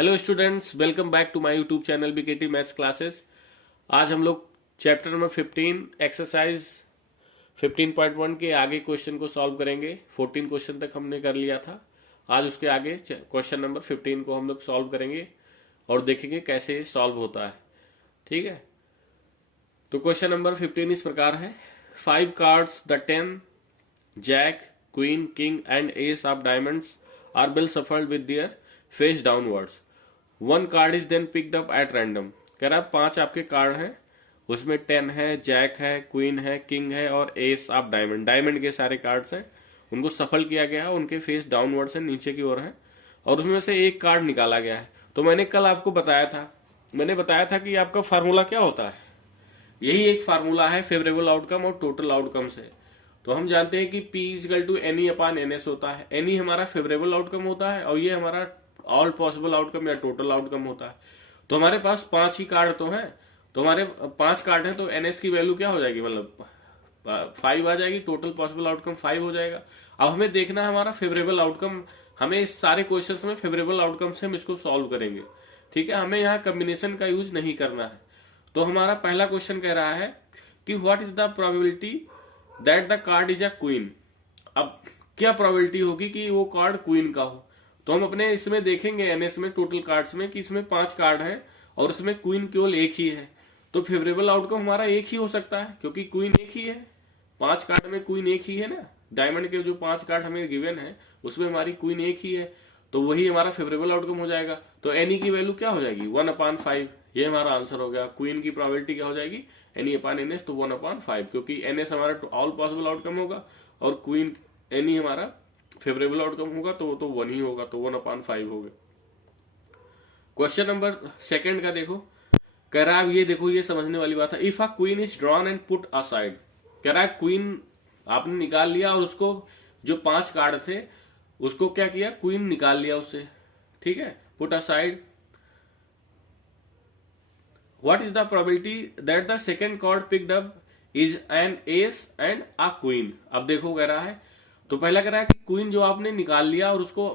Hello students, welcome back to my YouTube channel BKT maths classes. आज हम लोग chapter number 15 exercise 15.1 के आगे क्वेश्चन को सॉल्व करेंगे। 14 क्वेश्चन तक हमने कर लिया था। आज उसके आगे क्वेश्चन नंबर 15 को हम लोग सॉल्व करेंगे और देखेंगे कैसे सॉल्व होता है। ठीक है, तो क्वेश्चन नंबर 15 इस प्रकार है। 5 cards the 10 jack, queen, king and ace of diamonds are well shuffled with their face downwards. One card is then picked up at random. कह रहा है 5 आपके कार्ड हैं, उसमें 10 है, जैक है, क्वीन है, किंग है और एस ऑफ डायमंड, डायमंड के सारे कार्ड्स हैं। उनको सफल किया गया है, उनके फेस डाउनवर्ड से नीचे की ओर है और उसमें से एक कार्ड निकाला गया है। तो मैंने कल आपको बताया था कि आपका फार्मूला क्या होता है। यही एक फार्मूला है फेवरेबल आउटकम और टोटल आउटकम से। तो हम जानते हैं कि P equal to n E upon NS होता है। एनी हमारा फेवरेबल आउटकम होता है और ये हमारा ऑल पॉसिबल आउटकम या टोटल आउटकम होता है। तो हमारे पास 5 ही कार्ड तो हैं, तो हमारे 5 कार्ड हैं, तो NS की वैल्यू क्या हो जाएगी, मतलब 5 आ जाएगी। टोटल पॉसिबल आउटकम 5 हो जाएगा। अब हमें देखना है हमारा फेवरेबल आउटकम। हमें इस सारे क्वेश्चन में फेवरेबल आउटकम से हम इसको सॉल्व करेंगे। ठीक है, हमें यहाँ कॉम्बिनेशन का यूज नहीं करना है। तो हमारा पहला क्वेश्चन कह रहा है कि what is the probability that the card is a queen. अब क्या प्रोबेबिलिटी होगी कि वो कार्ड क्वीन का हो। तो हम अपने इसमें देखेंगे एनएस में टोटल कार्ड्स में कि इसमें 5 कार्ड हैं और इसमें क्वीन केवल एक ही है। तो फेवरेबल आउटकम हमारा एक ही हो सकता है क्योंकि क्वीन एक ही है। 5 कार्ड में क्वीन एक ही है ना। डायमंड के जो 5 कार्ड हमें गिवन है उसमें हमारी क्वीन एक ही है, तो वही हमारा फेवरेबल आउटकम हो जाएगा। तो एनी की वैल्यू क्या हो जाएगी, 1/5। ये हमारा आंसर हो गया। क्वीन की प्रोबेबिलिटी क्या हो जाएगी, एनी अपॉन एनएस, तो 1/5, क्योंकि एनएस हमारा ऑल पॉसिबल आउटकम होगा और क्वीन एनी हमारा फेवरेबल आउटकम होगा, तो वो तो 1 ही होगा, तो 1/5 हो गया। क्वेश्चन नंबर सेकंड का देखो, कह रहा है ये देखो, ये समझने वाली बात है। If a queen is drawn and put aside. कह रहा है क्वीन आपने निकाल लिया और उसको जो 5 कार्ड थे उसको क्या किया, क्वीन निकाल लिया उससे। ठीक है, put aside. What is the probability that the second card picked up is an S and a queen. अब देखो कह रहा है, तो पहला कह रहा है कि क्वीन जो आपने निकाल लिया और उसको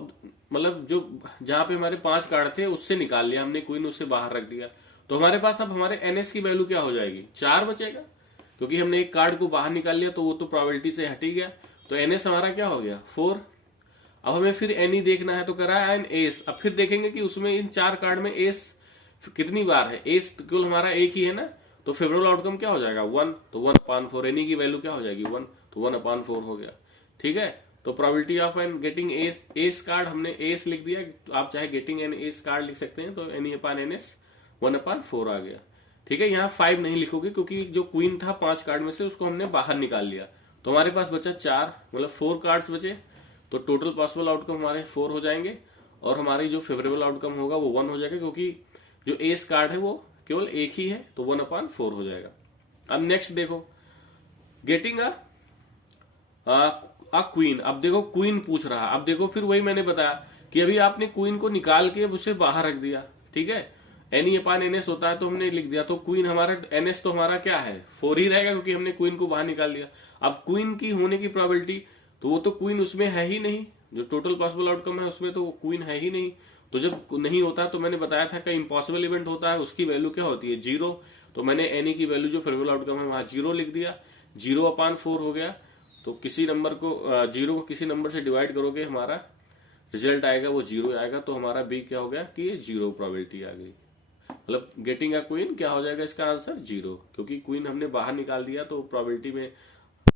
मतलब जो जहां पे हमारे 5 कार्ड थे उससे निकाल लिया हमने, क्वीन उससे बाहर रख दिया। तो हमारे पास अब हमारे एनएस की वैल्यू क्या हो जाएगी, 4 बचेगा, क्योंकि हमने एक कार्ड को बाहर निकाल लिया तो वो तो प्रोबेबिलिटी से हट ही गया। तो एनएस हमारा क्या हो गया, 4। अब हमें फिर एनी देखना है, तो कह रहा है एन एस। अब फिर देखेंगे कि उसमें इन 4 कार्ड में एस कितनी बार है। एस केवल हमारा एक ही है ना, तो फेवरेबल आउटकम क्या हो जाएगा, 1, तो 1/4। एनी की वैल्यू क्या हो जाएगी, 1, तो 1/4 हो गया। ठीक है, तो probability of an getting ace card, हमने एस लिख दिया, तो आप चाहे गेटिंग एन एस कार्ड लिख सकते हैं। तो एनी अपॉन एन एस 1/4 आ गया। ठीक है, यहाँ 5 नहीं लिखोगे क्योंकि जो क्वीन था 5 कार्ड में से उसको हमने बाहर निकाल लिया। तो हमारे पास बचा 4, मतलब 4 कार्ड्स बचे। तो टोटल पॉसिबल आउटकम हमारे 4 हो जाएंगे और हमारी जो फेवरेबल आउटकम होगा वो 1 हो जाएगा, क्योंकि जो एस कार्ड है वो केवल एक ही है, तो 1/4 हो जाएगा। अब नेक्स्ट देखो, गेटिंग अ क्वीन। अब देखो क्वीन पूछ रहा। अब देखो फिर वही मैंने बताया कि अभी आपने क्वीन को निकाल के उसे बाहर रख दिया। ठीक है, एनी अपॉन एनएस होता है तो हमने लिख दिया। तो क्वीन हमारा एनएस तो हमारा क्या है, 4 ही रहेगा, क्योंकि हमने क्वीन को बाहर निकाल दिया। अब क्वीन की होने की प्रोबेबिलिटी, तो वो तो क्वीन उसमें है ही नहीं, जो टोटल पॉसिबल आउटकम है उसमें तो क्वीन है ही नहीं। तो जब नहीं होता तो मैंने बताया था कि इम्पॉसिबल इवेंट होता है, उसकी वैल्यू क्या होती है, 0। तो मैंने एनी की वैल्यू जो फेवरेबल आउटकम है वहां 0 लिख दिया, 0/4 हो गया। तो किसी नंबर को 0 को किसी नंबर से डिवाइड करोगे हमारा रिजल्ट आएगा वो 0 आएगा। तो हमारा बी क्या हो गया कि ये 0 प्रोबेबिलिटी आ गई। मतलब गेटिंग अ क्वीन क्या हो जाएगा इसका आंसर, 0, क्योंकि क्वीन हमने बाहर निकाल दिया तो प्रोबेबिलिटी में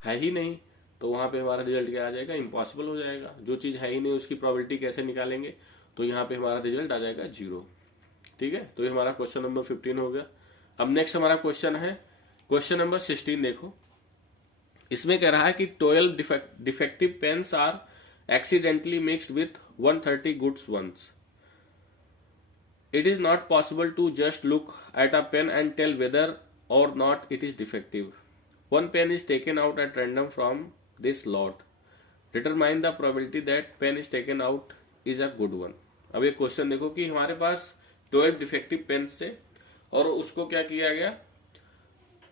है ही नहीं। तो वहां पे हमारा रिजल्ट क्या आ जाएगा, इम्पॉसिबल हो जाएगा। जो चीज है ही नहीं उसकी प्रोबेबिलिटी कैसे निकालेंगे, तो यहाँ पे हमारा रिजल्ट आ जाएगा 0। ठीक है, तो ये हमारा क्वेश्चन नंबर 15 हो गया। अब नेक्स्ट हमारा क्वेश्चन है क्वेश्चन नंबर 16। देखो, इसमें कह रहा है कि 12 defective pens are accidentally mixed with 130 goods ones. It is not possible to just look at a pen and tell whether or not it is defective. One pen is taken out at random from this lot. Determine the probability that pen is taken out is a good one. अब ये question देखो कि हमारे पास 12 defective pens थे और उसको क्या किया गया,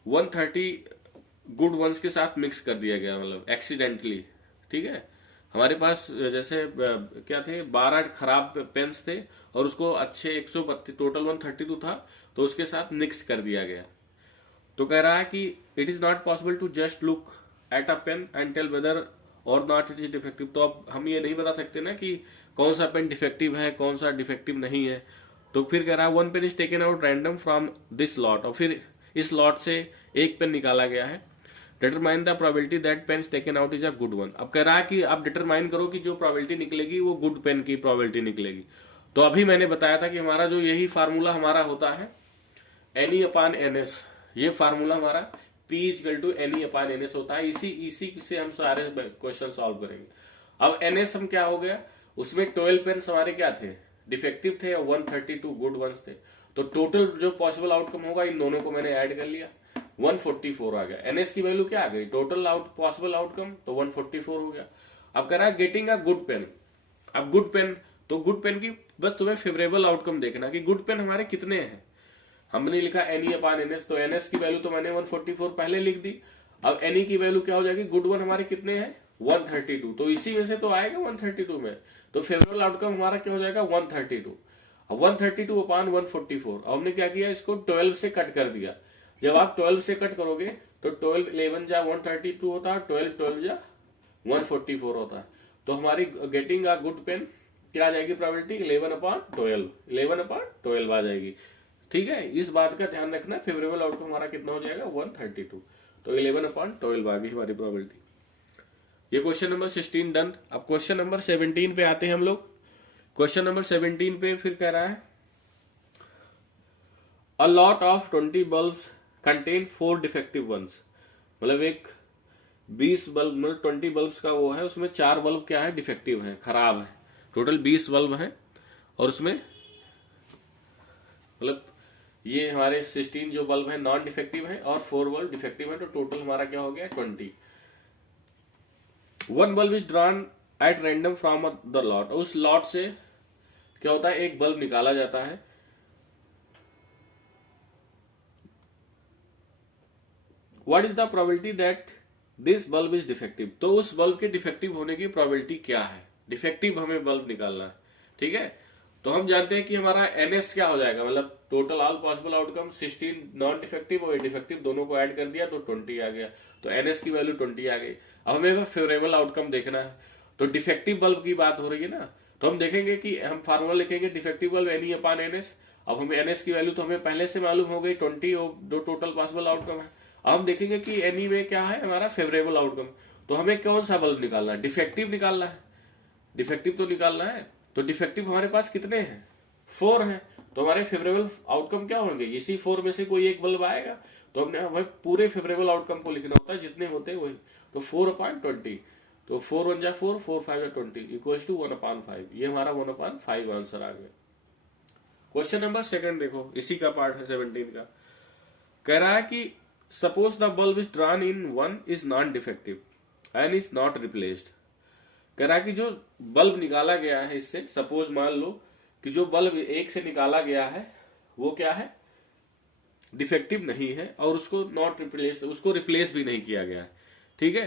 130 गुड वंस के साथ मिक्स कर दिया गया, मतलब एक्सीडेंटली। ठीक है, हमारे पास जैसे क्या थे, 12 खराब पेन्स थे और उसको अच्छे 132, टोटल 132 था, तो उसके साथ मिक्स कर दिया गया। तो कह रहा है कि it is not possible to just look at a pen and tell whether or not it is defective. तो अब हम ये नहीं बता सकते ना कि कौन सा पेन डिफेक्टिव है, कौन सा डिफेक्टिव नहीं है। तो फिर कह रहा है one pen is taken out random from this lot, और फिर इस लॉट से एक पेन निकाला गया है। Determine the probability that pain taken out is a good one. अब कह रहा है कि आप डिटरमाइन करो कि जो प्रोबेबिलिटी निकलेगी वो गुड पेन की प्रोबेबिलिटी निकलेगी। तो अभी मैंने बताया था कि हमारा जो यही फार्मूला हमारा होता है n E upon n S, ये फार्मूला हमारा P equal to n E upon n S होता है। इसी से हम सारे क्वेश्चन सॉल्व करेंगे। अब एन एस हम क्या हो गया, उसमें 12 पेन हमारे क्या थे, डिफेक्टिव थे, और 132 गुड वंस थे। तो टोटल जो पॉसिबल आउटकम होगा इन दोनों को मैंने ऐड कर लिया, 144 आ गया। एनएस की वैल्यू क्या आ गई, टोटल पॉसिबल आउटकम, तो 144 हो गया। अब कह रहा है गेटिंग अ गुड पेन। अब गुड पेन, तो गुड पेन की बस तुम्हें फेवरेबल आउटकम देखना कि गुड पेन हमारे कितने हैं। हमने लिखा एनई अपान एनएस, तो एनएस की वैल्यू तो मैंने 144 पहले लिख दी। अब एनई की वैल्यू क्या हो जाएगी, गुड वन हमारे कितने हैं 132, तो इसी में से तो आएगा 132 में, तो फेवरेबल आउटकम हमारा क्या हो जाएगा 132। अब 132 अपान 144, अब हमने क्या किया, इसको 12 से कट कर दिया। जब आप 12 से कट करोगे तो 12 11 जा 132 होता है, 12 12 जा 144 होता है। तो हमारी गेटिंग अ गुड पेन क्या आ जाएगी प्रोबेबिलिटी, 11 अपान 12, 11 अपान 12 आ जाएगी। ठीक है, इस बात का ध्यान रखना, फेवरेबल आउटकम हमारा कितना हो जाएगा 132, तो 11 अपॉन 12 आ गई हमारी प्रोबेबिलिटी। ये क्वेश्चन नंबर 16 डन। अब क्वेश्चन नंबर 17 पे आते हैं हम लोग। क्वेश्चन नंबर 17 पे फिर कह रहा है a lot of 20 bulbs contain 4 defective ones. मतलब एक 20 बल्ब, मतलब 20 बल्ब्स का वो है, उसमें 4 बल्ब क्या है, डिफेक्टिव है, खराब है। टोटल 20 बल्ब है और उसमें मतलब ये हमारे 16 जो बल्ब है नॉन डिफेक्टिव है और 4 बल्ब डिफेक्टिव है, तो टोटल हमारा क्या हो गया 20। One bulb is drawn at random from the lot. उस लॉट से क्या होता है, एक बल्ब निकाला जाता है। What is the probability that this bulb is defective. तो उस बल्ब के डिफेक्टिव होने की प्रोबेबिलिटी क्या है, डिफेक्टिव हमें बल्ब निकालना है। ठीक है, तो हम जानते हैं कि हमारा एनएस क्या हो जाएगा, मतलब total all possible outcome 16 non defective और डिफेक्टिव दोनों को ऐड कर दिया तो 20 आ गया। तो एनएस की वैल्यू 20 आ गई। अब हमें फेवरेबल आउटकम देखना है, तो डिफेक्टिव बल्ब की बात हो रही है ना, तो हम देखेंगे कि हम फार्मूला लिखेंगे डिफेक्टिव बल्ब एनई अपान एनएस। अब हमें एनएस की वैल्यू तो हमें पहले से मालूम हो गई 20, जो टोटल पॉसिबल आउटकम है। अब हम देखेंगे कि एनई में क्या है हमारा फेवरेबल आउटकम, तो हमें कौन सा बल्ब निकालना है, डिफेक्टिव निकालना है, डिफेक्टिव तो निकालना है। तो डिफेक्टिव हमारे पास कितने हैं, 4 हैं, तो हमारे फेवरेबल आउटकम क्या होंगे, इसी 4 में से कोई एक बल्ब आएगा। तो हमें पूरे फेवरेबल आउटकम को लिखना होता है, जितने होते हैं वही। तो 4 अपान 20, तो 4 1 जा 4, 4 5 जा 20 इक्वल्स टू 1 अपान 5। ये हमारा 1 अपान 5 आंसर आ गया। क्वेश्चन नंबर 2 देखो, इसी का पार्ट है 17 का। कह रहा है कि suppose the bulb is drawn in 1 is non defective and is not replaced. कह रहा है कि जो बल्ब निकाला गया है इससे, सपोज मान लो कि जो बल्ब एक से निकाला गया है वो क्या है, डिफेक्टिव नहीं है और उसको नॉट रिप्लेस, उसको रिप्लेस भी नहीं किया गया है। ठीक है,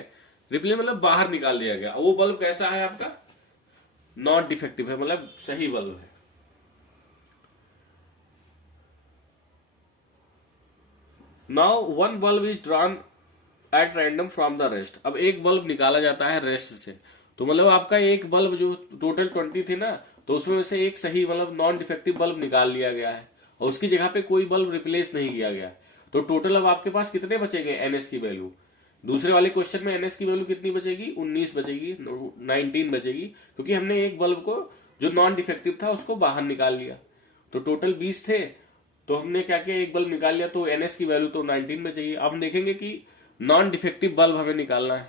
रिप्लेस मतलब बाहर निकाल दिया गया। वो बल्ब कैसा है आपका, नॉट डिफेक्टिव है, मतलब सही बल्ब है। Now one bulb is drawn at random from the rest. अब एक बल्ब निकाला जाता है रेस्ट से, तो मतलब आपका एक बल्ब जो टोटल 20 थे ना, तो उसमें से एक सही मतलब नॉन डिफेक्टिव बल्ब निकाल लिया गया है और उसकी जगह पे कोई बल्ब रिप्लेस नहीं किया गया। तो टोटल अब आपके पास कितने बचेंगे एनएस की वैल्यू, दूसरे वाले क्वेश्चन में एनएस की वैल्यू कितनी बचेगी, 19 बचेगी, 19 बचेगी, क्योंकि हमने एक बल्ब को जो नॉन डिफेक्टिव था उसको बाहर निकाल लिया। तो टोटल 20 थे, तो हमने क्या किया, एक बल्ब निकाल लिया, तो एनएस की वैल्यू तो 19 बचेगी। अब हम देखेंगे कि नॉन डिफेक्टिव बल्ब हमें निकालना है,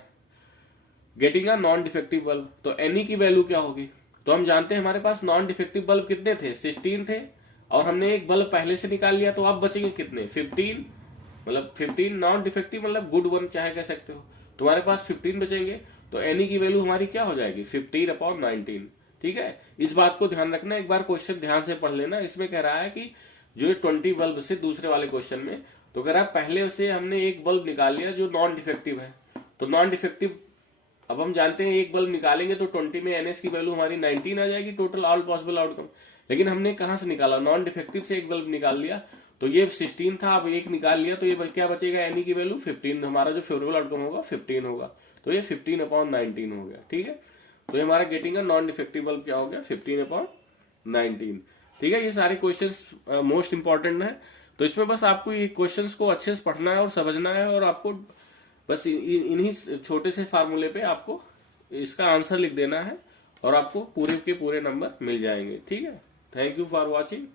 getting a non defective bulb. तो एनई की वैल्यू क्या होगी, तो हम जानते हैं हमारे पास नॉन डिफेक्टिव बल्ब कितने थे, 16 थे, और हमने एक बल्ब पहले से निकाल लिया, तो अब बचेंगे कितने, 15। मतलब 15 नॉन डिफेक्टिव मतलब गुड वन चाहे कह सकते हो, तुम्हारे पास 15 बचेंगे। तो एनई की वैल्यू हमारी क्या हो जाएगी 15 अपॉन 19। ठीक है, इस बात को ध्यान रखना, एक बार क्वेश्चन ध्यान से पढ़ लेना। इसमें कह रहा है कि जो 20 बल्ब से दूसरे वाले क्वेश्चन में, तो कह रहा है पहले से हमने एक बल्ब निकाल लिया जो नॉन डिफेक्टिव है, तो नॉन डिफेक्टिव अब हम जानते हैं एक बल्ब निकालेंगे तो 20 में एनएस की वैल्यू हमारी 19 आ जाएगी, टोटल ऑल पॉसिबल आउटकम। लेकिन हमने कहां से निकाला, नॉन डिफेक्टिव से एक बल्ब निकाल लिया, तो ये 16 था, अब एक निकाल लिया तो ये क्या बचेगा, एनी की वैल्यू 15, हमारा जो फेवरेबल आउटकम होगा 15 होगा, तो ये 15/19 हो गया। ठीक है, तो ये हमारा गेटिंग का नॉन डिफेक्टिव बल्ब क्या हो गया, 15/19। ठीक है, ये सारे क्वेश्चंस मोस्ट इंपॉर्टेंट है, तो इसमें बस आपको ये क्वेश्चंस को अच्छे से पढ़ना है और समझना है, और आपको बस इन्हीं छोटे से फार्मूले पे आपको इसका आंसर लिख देना है और आपको पूरे के पूरे नंबर मिल जाएंगे। ठीक है, थैंक यू फॉर वॉचिंग।